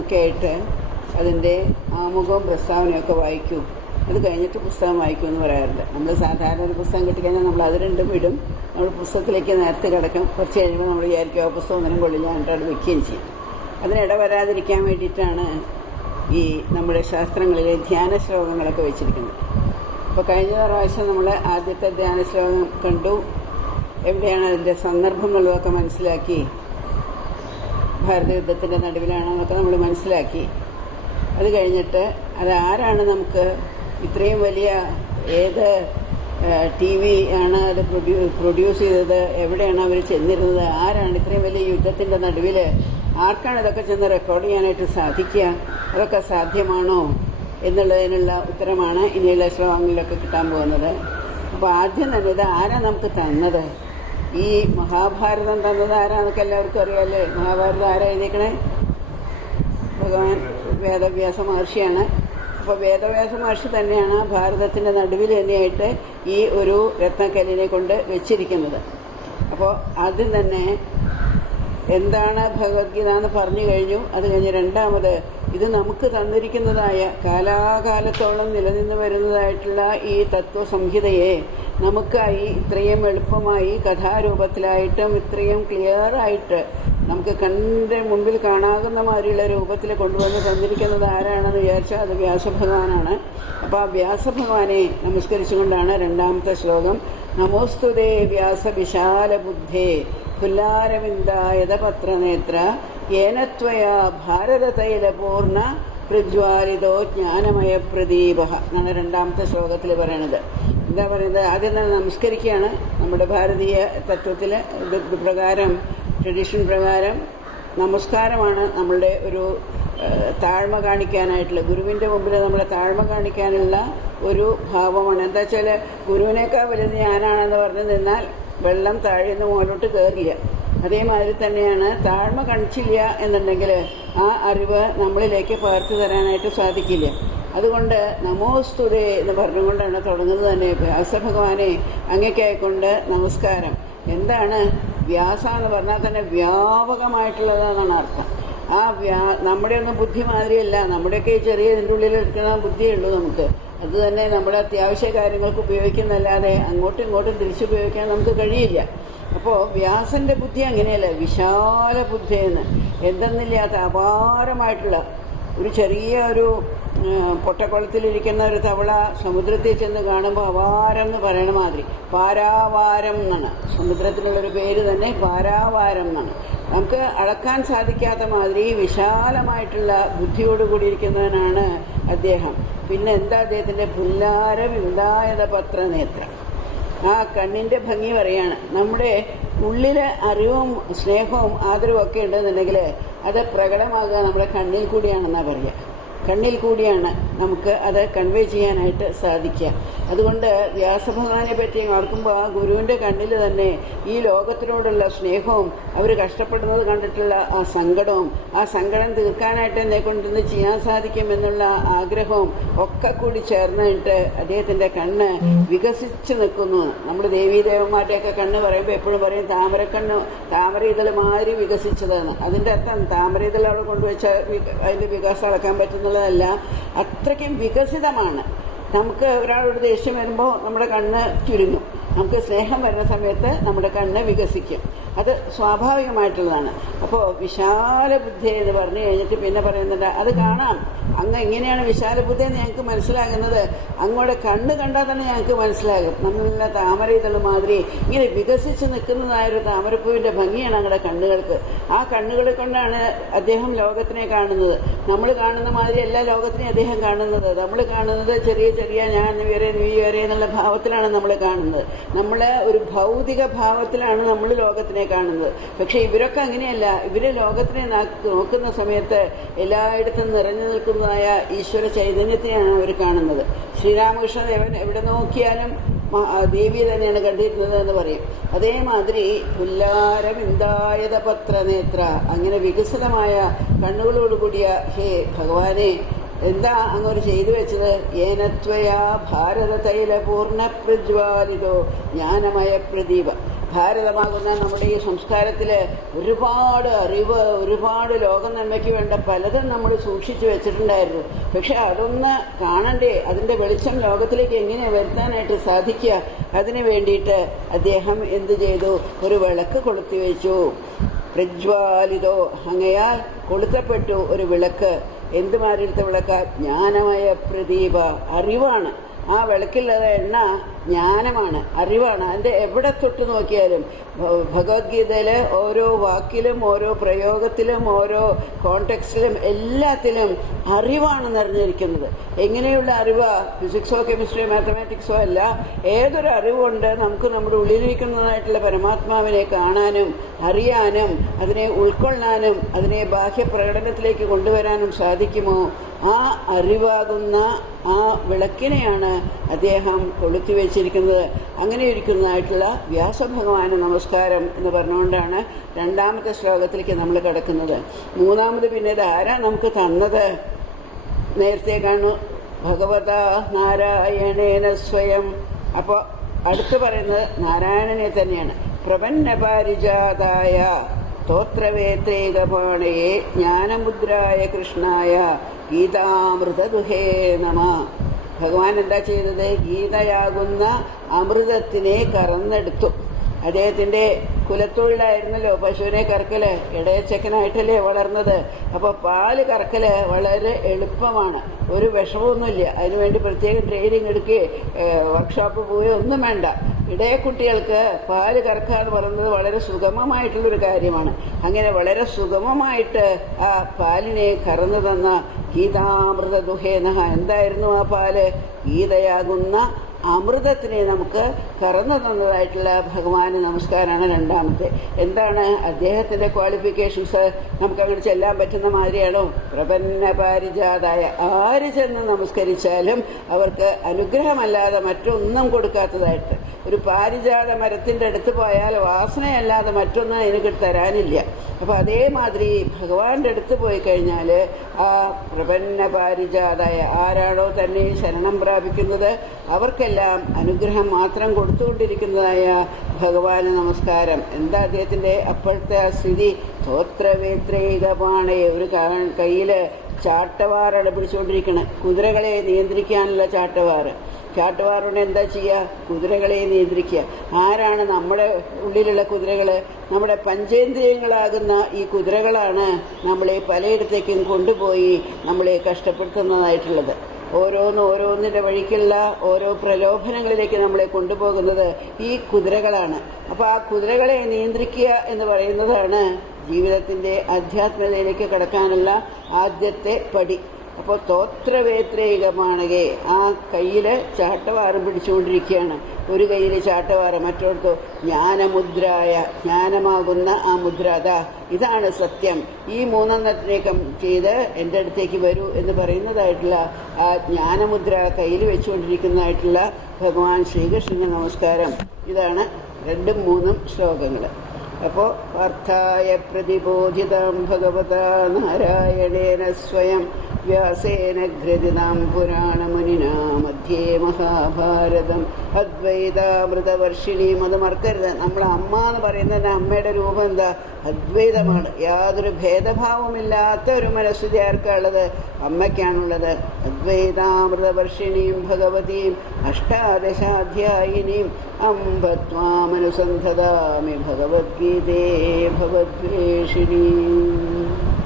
ഒക്കെ ആയിട്ട് അതിൻ്റെ ആമുഖവും പ്രസ്താവനയൊക്കെ വായിക്കൂ, അത് കഴിഞ്ഞിട്ട് പുസ്തകം വായിക്കൂ എന്ന് പറയാറുണ്ട്. നമ്മൾ സാധാരണ ഒരു പുസ്തകം കിട്ടിക്കഴിഞ്ഞാൽ നമ്മൾ അത് രണ്ടും വിടും, നമ്മൾ പുസ്തകത്തിലേക്ക് നേരത്തെ കിടക്കും. കുറച്ച് കഴിയുമ്പോൾ നമ്മൾ വിചാരിക്കും ആ പുസ്തകം ഒന്നിനും കൊള്ളില്ല, എന്നിട്ട് അത് വയ്ക്കുകയും ചെയ്യും. അതിനിട വരാതിരിക്കാൻ വേണ്ടിയിട്ടാണ് ഈ നമ്മുടെ ശാസ്ത്രങ്ങളിലെ ധ്യാന ശ്ലോകങ്ങളൊക്കെ വെച്ചിരിക്കുന്നത്. അപ്പോൾ കഴിഞ്ഞ പ്രാവശ്യം നമ്മൾ ആദ്യത്തെ ധ്യാന ശ്ലോകം കണ്ടു, എവിടെയാണ് അതിൻ്റെ സന്ദർഭം എന്നുള്ളതൊക്കെ മനസ്സിലാക്കി, ഭാരത യുദ്ധത്തിൻ്റെ നടുവിലാണെന്നൊക്കെ നമ്മൾ മനസ്സിലാക്കി. അത് കഴിഞ്ഞിട്ട് അത് ആരാണ് നമുക്ക് ഇത്രയും വലിയ ഏത് ടി വി ആണ് അത് പ്രൊഡ്യൂസ് ചെയ്തത്, എവിടെയാണ് അവർ ചെന്നിരുന്നത്, ആരാണ് ഇത്രയും വലിയ യുദ്ധത്തിൻ്റെ നടുവിൽ ആർക്കാണ് ഇതൊക്കെ ചെന്ന് റെക്കോർഡ് ചെയ്യാനായിട്ട് സാധിക്കുക, അതൊക്കെ സാധ്യമാണോ എന്നുള്ളതിനുള്ള ഉത്തരമാണ് ഇനിയുള്ള ശ്ലോകങ്ങളിലൊക്കെ കിട്ടാൻ പോകുന്നത്. അപ്പോൾ ആദ്യം തന്നെ ഇത് ആരാ നമുക്ക് തന്നത്, ഈ മഹാഭാരതം തന്നത് ആരാന്നൊക്കെ എല്ലാവർക്കും അറിയാമല്ലേ. മഹാഭാരതം ആരാ എഴുതിയേക്കണേ? ഭഗവാൻ വേദവ്യാസ മഹർഷിയാണ്. അപ്പോൾ വേദവ്യാസ മഹർഷി തന്നെയാണ് ഭാരതത്തിൻ്റെ നടുവിൽ തന്നെയായിട്ട് ഈ ഒരു രത്നക്കല്ലിനെ കൊണ്ട് വെച്ചിരിക്കുന്നത്. അപ്പോൾ ആദ്യം തന്നെ എന്താണ് ഭഗവത്ഗീത എന്ന് പറഞ്ഞു കഴിഞ്ഞു. അത് കഴിഞ്ഞ് രണ്ടാമത് ഇത് നമുക്ക് തന്നിരിക്കുന്നതായ കാലാകാലത്തോളം നിലനിന്ന് വരുന്നതായിട്ടുള്ള ഈ തത്വസംഹിതയെ നമുക്കായി ഇത്രയും എളുപ്പമായി കഥാരൂപത്തിലായിട്ടും ഇത്രയും ക്ലിയറായിട്ട് നമുക്ക് കണ്ണിൻ്റെ മുമ്പിൽ കാണാകുന്ന മാതിരിയുള്ള രൂപത്തിൽ കൊണ്ടുവന്ന് തന്നിരിക്കുന്നത് ആരാണെന്ന് വിചാരിച്ചാൽ അത് വ്യാസഭഗവാനാണ്. അപ്പോൾ ആ വ്യാസഭഗവാനെ നമസ്കരിച്ചുകൊണ്ടാണ് രണ്ടാമത്തെ ശ്ലോകം. നമോസ്തുതേ വ്യാസവിശാലബുദ്ധേ പുല്ലാരവിന്ദായതപത്രനേത്ര യേനത്വയാ ഭാരതതൈലപൂർണ്ണ പ്രജ്വാലിതോ ജ്ഞാനമയ പ്രദീപ എന്നാണ് രണ്ടാമത്തെ ശ്ലോകത്തിൽ പറയണത്. എന്താ പറയുന്നത്? ആദ്യം തന്നെ നമസ്കരിക്കുകയാണ്. നമ്മുടെ ഭാരതീയ തത്വത്തിൽ ഇത് പ്രകാരം, ട്രഡീഷൻ പ്രകാരം നമസ്കാരമാണ് നമ്മളുടെ ഒരു താഴ്മ കാണിക്കാനായിട്ടുള്ള, ഗുരുവിൻ്റെ മുമ്പിൽ നമ്മളെ താഴ്മ കാണിക്കാനുള്ള ഒരു ഭാവമാണ്. എന്താ വെച്ചാൽ ഗുരുവിനേക്കാൾ വലുത് ഞാനാണെന്ന് പറഞ്ഞ് നിന്നാൽ വെള്ളം താഴേന്ന് മുകളിലോട്ട് കയറില്ല. അതേമാതിരി തന്നെയാണ് താഴ്മ കാണിച്ചില്ല എന്നുണ്ടെങ്കിൽ ആ അറിവ് നമ്മളിലേക്ക് പകർത്തി തരാനായിട്ട് സാധിക്കില്ല. അതുകൊണ്ട് നമോസ്തുതേ എന്ന് പറഞ്ഞുകൊണ്ടാണ് തുടങ്ങുന്നത് തന്നെ. വ്യാസഭഗവാനെ അങ്ങേക്കായിക്കൊണ്ട് നമസ്കാരം. എന്താണ് വ്യാസ എന്ന് പറഞ്ഞാൽ തന്നെ വ്യാപകമായിട്ടുള്ളതെന്നാണ് അർത്ഥം. ആ നമ്മുടെ ഒന്നും ബുദ്ധി മാതിരിയല്ല. നമ്മുടെയൊക്കെ ചെറിയ ഇതിൻ്റെ ഉള്ളിൽ എടുക്കുന്ന ബുദ്ധിയേ ഉള്ളൂ നമുക്ക്. അത് തന്നെ നമ്മുടെ അത്യാവശ്യ കാര്യങ്ങൾക്ക് ഉപയോഗിക്കുന്നല്ലാതെ അങ്ങോട്ടും ഇങ്ങോട്ടും തിരിച്ചുപയോഗിക്കാൻ നമുക്ക് കഴിയില്ല. അപ്പോൾ വ്യാസൻ്റെ ബുദ്ധി അങ്ങനെയല്ല, വിശാല ബുദ്ധിയെന്ന്, എന്തെന്നില്ലാത്ത അപാരമായിട്ടുള്ള ഒരു ചെറിയ ഒരു പൊട്ടക്കുളത്തിലിരിക്കുന്ന ഒരു തവള സമുദ്രത്തിൽ ചെന്ന് കാണുമ്പോൾ അപാരം എന്ന് പറയണ മാതിരി, പാരാവാരം എന്നാണ് സമുദ്രത്തിനുള്ളൊരു പേര് തന്നെ, പാരാവാരം എന്നാണ്. നമുക്ക് അളക്കാൻ സാധിക്കാത്ത മാതിരി വിശാലമായിട്ടുള്ള ബുദ്ധിയോട് കൂടിയിരിക്കുന്നവനാണ് അദ്ദേഹം. പിന്നെ എന്താ അദ്ദേഹത്തിൻ്റെ പുല്ലാരവിന്ദായത പത്രനേത്ര, ആ കണ്ണിൻ്റെ ഭംഗി പറയാണ്. നമ്മുടെ ഉള്ളിൽ അറിവും സ്നേഹവും ആദരവും ഒക്കെ ഉണ്ടെന്നുണ്ടെങ്കിൽ അത് പ്രകടമാകുക നമ്മുടെ കണ്ണിൽ കൂടിയാണെന്നാണ് പറയുക. കണ്ണിൽ കൂടിയാണ് നമുക്ക് അത് കൺവേ ചെയ്യാനായിട്ട് സാധിക്കുക. അതുകൊണ്ട് വ്യാസഭഗവാനെ പറ്റി ഓർക്കുമ്പോൾ ആ ഗുരുവിൻ്റെ കണ്ണിൽ തന്നെ ഈ ലോകത്തിനോടുള്ള സ്നേഹവും അവർ കഷ്ടപ്പെടുന്നത് കണ്ടിട്ടുള്ള ആ സങ്കടവും, ആ സങ്കടം തീർക്കാനായിട്ട് എന്നെ കൊണ്ടിന്ന് ചെയ്യാൻ സാധിക്കുമെന്നുള്ള ആഗ്രഹവും ഒക്കെ കൂടി ചേർന്നിട്ട് അദ്ദേഹത്തിൻ്റെ കണ്ണ് വികസിച്ച് നിൽക്കുന്നു. നമ്മൾ ദേവീദേവന്മാരുടെയൊക്കെ കണ്ണ് പറയുമ്പോൾ എപ്പോഴും പറയും താമരക്കണ്ണ്, താമര ഇതൾ മാതിരി വികസിച്ചതെന്ന്. അതിൻ്റെ അർത്ഥം താമര ഇതൾ അവിടെ കൊണ്ടുവച്ചാൽ അതിൻ്റെ വികാസം അളക്കാൻ പറ്റുന്നുള്ളതല്ല, അത്രയ്ക്കും വികസിതമാണ്. നമുക്ക് ഒരാളോട് ദേഷ്യം വരുമ്പോൾ നമ്മുടെ കണ്ണ് ചുരുങ്ങും, നമുക്ക് സ്നേഹം വരുന്ന സമയത്ത് നമ്മുടെ കണ്ണ് വികസിക്കും. അത് സ്വാഭാവികമായിട്ടുള്ളതാണ്. അപ്പോൾ വിശാല ബുദ്ധി എന്ന് പറഞ്ഞു കഴിഞ്ഞിട്ട് പിന്നെ പറയുന്നുണ്ട് അത് കാണാം. അങ്ങ് എങ്ങനെയാണ് വിശാല ബുദ്ധി എന്ന് ഞങ്ങൾക്ക് മനസ്സിലാകുന്നത്? അങ്ങോട്ട് കണ്ണ് കണ്ടാൽ തന്നെ ഞങ്ങൾക്ക് മനസ്സിലാകും. നമ്മളെല്ല താമര ഇതൾ മാതിരി ഇങ്ങനെ വികസിച്ച് നിൽക്കുന്നതായൊരു താമരപ്പൂവിൻ്റെ ഭംഗിയാണ് ഞങ്ങളുടെ കണ്ണുകൾക്ക്. ആ കണ്ണുകളെ കൊണ്ടാണ് അദ്ദേഹം ലോകത്തിനെ കാണുന്നത്. നമ്മൾ കാണുന്ന മാതിരി എല്ലാ ലോകത്തിനെയും അദ്ദേഹം കാണുന്നത്. നമ്മൾ കാണുന്നത് ചെറിയ ചെറിയ ഞാൻ വേറെ നീ വേറെ എന്നുള്ള ഭാവത്തിലാണ് നമ്മൾ കാണുന്നത്. നമ്മൾ ഒരു ഭൗതിക ഭാവത്തിലാണ് നമ്മൾ ലോകത്തിനെ കാണുന്നത്. പക്ഷേ ഇവരൊക്കെ അങ്ങനെയല്ല. ഇവർ ലോകത്തിനെ നോക്കുന്ന സമയത്ത് എല്ലായിടത്തും നിറഞ്ഞു നിൽക്കുന്നതായ ഈശ്വര ചൈതന്യത്തെയാണ് അവർ കാണുന്നത്. ശ്രീരാമകൃഷ്ണദേവൻ എവിടെ നോക്കിയാലും ദേവി തന്നെയാണ് കണ്ടിരുന്നത് എന്ന് പറയും. അതേമാതിരി പുല്ലാരവിന്ദായത പത്രനേത്ര, അങ്ങനെ വികസിതമായ കണ്ണുകളോടുകൂടിയ ഹേ ഭഗവാനെ, എന്താ അങ്ങോട്ട് ചെയ്തു വെച്ചത്? ഏനത്വയാ ഭാരത തൈല പൂർണ്ണ പ്രജ്വാലിതോ ജ്ഞാനമയ പ്രദീപ. ഭാരതമാകുന്ന നമ്മുടെ ഈ സംസ്കാരത്തിൽ ഒരുപാട് അറിവ്, ഒരുപാട് ലോക നന്മയ്ക്ക് വേണ്ട പലതും നമ്മൾ സൂക്ഷിച്ചു വെച്ചിട്ടുണ്ടായിരുന്നു. പക്ഷെ അതൊന്ന് കാണണ്ടേ, അതിൻ്റെ വെളിച്ചം ലോകത്തിലേക്ക് എങ്ങനെ വരുത്താനായിട്ട് സാധിക്കുക? അതിന് വേണ്ടിയിട്ട് അദ്ദേഹം എന്തു ചെയ്തു? ഒരു വിളക്ക് കൊളുത്തി വെച്ചു. പ്രജ്വാലിതോ, അങ്ങയാൽ കൊളുത്തപ്പെട്ടു ഒരു വിളക്ക്. എന്തുമാരിലത്തെ വിളക്ക? ജ്ഞാനമയ പ്രദീപ, അറിവാണ്. ആ വിളക്കിലുള്ള എണ്ണ ജ്ഞാനമാണ്, അറിവാണ്. അതിൻ്റെ എവിടെ തൊട്ട് നോക്കിയാലും ഭഗവത്ഗീതയിലെ ഓരോ വാക്കിലും ഓരോ പ്രയോഗത്തിലും ഓരോ കോണ്ടെക്സ്റ്റിലും എല്ലാത്തിലും അറിവാണ് നിറഞ്ഞിരിക്കുന്നത്. എങ്ങനെയുള്ള അറിവാ? ഫിസിക്സോ കെമിസ്ട്രിയോ മാത്തമാറ്റിക്സോ അല്ല. ഏതൊരു അറിവുണ്ട് നമുക്ക് നമ്മുടെ ഉള്ളിലിരിക്കുന്നതായിട്ടുള്ള പരമാത്മാവിനെ കാണാനും അറിയാനും അതിനെ ഉൾക്കൊള്ളാനും അതിനെ ബാഹ്യപ്രകടനത്തിലേക്ക് കൊണ്ടുവരാനും സാധിക്കുമോ? ആ അറിവാകുന്ന ആ വിളക്കിനെയാണ് അദ്ദേഹം കൊളുത്തി വെച്ചിരിക്കുന്നത്. അങ്ങനെ ഇരിക്കുന്നതായിട്ടുള്ള വ്യാസഭഗവാന് നമസ്കാരം എന്ന് പറഞ്ഞുകൊണ്ടാണ് രണ്ടാമത്തെ ശ്ലോകത്തിലേക്ക് നമ്മൾ കിടക്കുന്നത്. മൂന്നാമത് പിന്നെ ആരാ നമുക്ക് തന്നത്? നേരത്തെ കാണു, ഭഗവത നാരായണേന സ്വയം. അപ്പോൾ അടുത്ത് പറയുന്നത് നാരായണനെ തന്നെയാണ്. പ്രപന്നപാരിജാതായ സ്തോത്രവേത്രൈകപാണയെ ജ്ഞാനമുദ്രായ കൃഷ്ണായ ഗീതാമൃതദുഹേ നമ. ഭഗവാൻ എന്താ ചെയ്തത്? ഗീതയാകുന്ന അമൃതത്തിനെ കറന്നെടുത്തു. അദ്ദേഹത്തിൻ്റെ കുലത്തൊഴിലായിരുന്നല്ലോ പശുവിനെ കറക്കല്. ഇടയച്ചക്കനായിട്ടല്ലേ വളർന്നത്. അപ്പോൾ പാല് കറക്കല് വളരെ എളുപ്പമാണ്, ഒരു വിഷമമൊന്നുമില്ല. അതിനുവേണ്ടി പ്രത്യേകം ട്രെയിനിങ് എടുക്കുകയോ വർക്ക്ഷോപ്പ് പോവുകയോ ഒന്നും വേണ്ട. ഇടയക്കുട്ടികൾക്ക് പാല് കറക്കുക എന്ന് പറയുന്നത് വളരെ സുഗമമായിട്ടുള്ളൊരു കാര്യമാണ്. അങ്ങനെ വളരെ സുഗമമായിട്ട് ആ പാലിനെ കറന്നു തന്ന ഗീതാമൃത ദുഹേന. എന്തായിരുന്നു ആ പാല്? ഗീതയാകുന്ന അമൃതത്തിനെ നമുക്ക് കറന്നു തന്നതായിട്ടുള്ള ഭഗവാന് നമസ്കാരമാണ് രണ്ടാമത്തെ. എന്താണ് അദ്ദേഹത്തിൻ്റെ ക്വാളിഫിക്കേഷൻസ്? നമുക്കങ്ങനെ ചെല്ലാൻ പറ്റുന്ന മാതിരിയാണോ? പ്രപന്ന പാരിജാതായ, ആര് ചെന്ന് നമസ്കരിച്ചാലും അവർക്ക് അനുഗ്രഹമല്ലാതെ മറ്റൊന്നും കൊടുക്കാത്തതായിട്ട്. ഒരു പാരിജാത മരത്തിൻ്റെ അടുത്ത് പോയാൽ വാസനയല്ലാതെ മറ്റൊന്നും എനിക്ക് തരാനില്ല. അപ്പോൾ അതേമാതിരി ഭഗവാന്റെ അടുത്ത് പോയി കഴിഞ്ഞാൽ ആ പ്രപന്ന പാരിജാതായ, ആരാണോ തന്നെ ശരണം പ്രാപിക്കുന്നത് അവർക്കെല്ലാം അനുഗ്രഹം മാത്രം കൊടുത്തുകൊണ്ടിരിക്കുന്നതായ ഭഗവാന് നമസ്കാരം. എന്താ അദ്ദേഹത്തിൻ്റെ അപ്പോഴത്തെ ആ സ്ഥിതി? സ്തോത്രവേത്രൈകപാണയെ, ഒരു കയ്യിൽ ചാട്ടവാറാണ് പിടിച്ചുകൊണ്ടിരിക്കുന്നത്. കുതിരകളെ നിയന്ത്രിക്കാനുള്ള ചാട്ടവാറ്. ചാട്ടവാറുകൊണ്ട് എന്താ ചെയ്യുക? കുതിരകളെ നിയന്ത്രിക്കുക. ആരാണ് നമ്മുടെ ഉള്ളിലുള്ള കുതിരകൾ? നമ്മുടെ പഞ്ചേന്ദ്രിയങ്ങളാകുന്ന ഈ കുതിരകളാണ് നമ്മളെ പലയിടത്തേക്കും കൊണ്ടുപോയി നമ്മളെ കഷ്ടപ്പെടുത്തുന്നതായിട്ടുള്ളത്. ഓരോന്നിൻ്റെ വഴിക്കുള്ള ഓരോ പ്രലോഭനങ്ങളിലേക്ക് നമ്മളെ കൊണ്ടുപോകുന്നത് ഈ കുതിരകളാണ്. അപ്പോൾ ആ കുതിരകളെ നിയന്ത്രിക്കുക എന്ന് പറയുന്നതാണ് ജീവിതത്തിൻ്റെ ആധ്യാത്മികതയിലേക്ക് കടക്കാനുള്ള ആദ്യത്തെ പടി. അപ്പോൾ സ്തോത്രവേത്രൈകമാണകെ, ആ കയ്യിൽ ചാട്ടവാറ് പിടിച്ചുകൊണ്ടിരിക്കുകയാണ്. ഒരു കയ്യിൽ ചാട്ടവാറ്, മറ്റൊരുത്തോ ജ്ഞാനമുദ്രായ, ജ്ഞാനമാകുന്ന ആ മുദ്ര. ഇതാണ് സത്യം. ഈ മൂന്നെണ്ണത്തിനേക്കം ചെയ്ത് എൻ്റെ അടുത്തേക്ക് വരൂ എന്ന് പറയുന്നതായിട്ടുള്ള ആ ജ്ഞാനമുദ്ര കയ്യിൽ വെച്ചുകൊണ്ടിരിക്കുന്നതായിട്ടുള്ള ഭഗവാൻ ശ്രീകൃഷ്ണന് നമസ്കാരം. ഇതാണ് 2ഉം 3ഉം ശ്ലോകങ്ങൾ. അപ്പോൾ പാർത്ഥായ പ്രതിബോധിതം ഭഗവതാ നാരായണേന സ്വയം വ്യാസേന ഘൃതിനാം പുരാണമുനിനാ മധ്യേ മഹാഭാരതം അദ്വൈതാമൃതവർഷിണിയും. അത് മറക്കരുത്. നമ്മളെ അമ്മ എന്ന് പറയുന്നതിൻ്റെ അമ്മയുടെ രൂപം എന്താ? അദ്വൈതമാണ്. യാതൊരു ഭേദഭാവമില്ലാത്ത ഒരു മനസ്ഥിതി ആർക്കാണുള്ളത്? അമ്മയ്ക്കാണുള്ളത്. അദ്വൈതാമൃതവർഷിണിയും ഭഗവതീം അഷ്ടാദശാധ്യായിനിയും അംബ ത്വാമനുസന്ധതാമി ഭഗവദ്ഗീതേ ഭഗവദ്വേഷിണീ.